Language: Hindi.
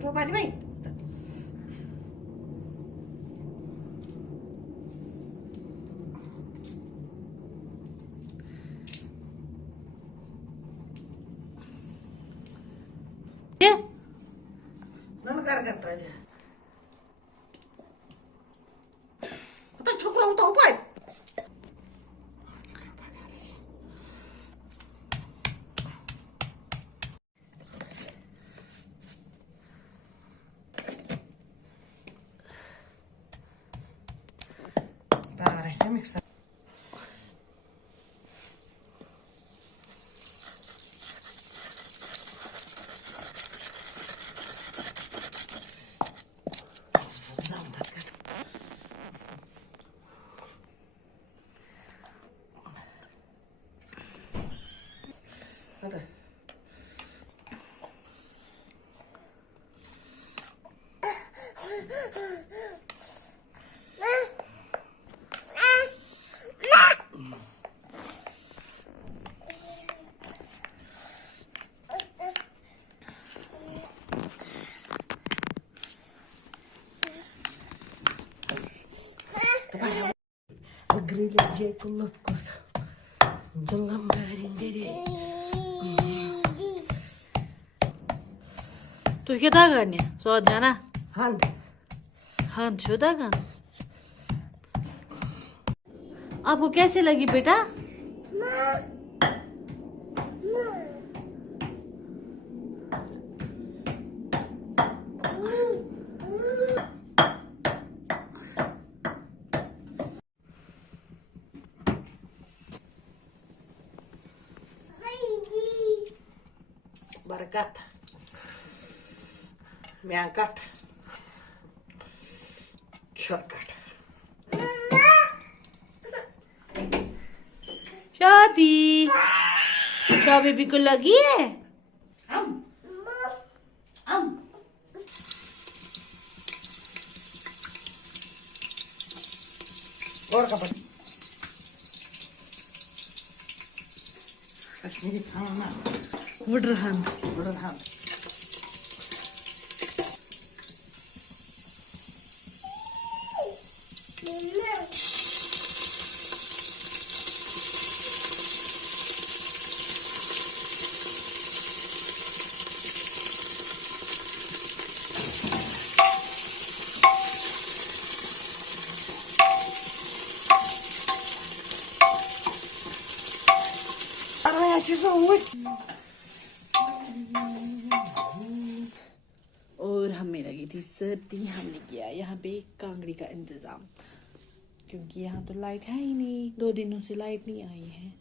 तो बाजी भाई ये नन करता है तो छोकरा तो ऊपर ऐसे mix Grilha com loucura. Jangan berhenti. तू क्या करने सो जाना हाँ हाँ शुदा का आपको कैसे लगी बेटा Berkat. Mengangkat. Shortcut. शादी क्या बेबी को लगी है और कपड़े कश्मीरी खाना वुडरहन बुढ़ान अरे यार चीज़ों हुई और हमें लगी थी सर्दी हमने किया यहाँ पे कांगड़ी का इंतज़ाम क्योंकि यहाँ तो लाइट है ही नहीं 2 दिनों से लाइट नहीं आई है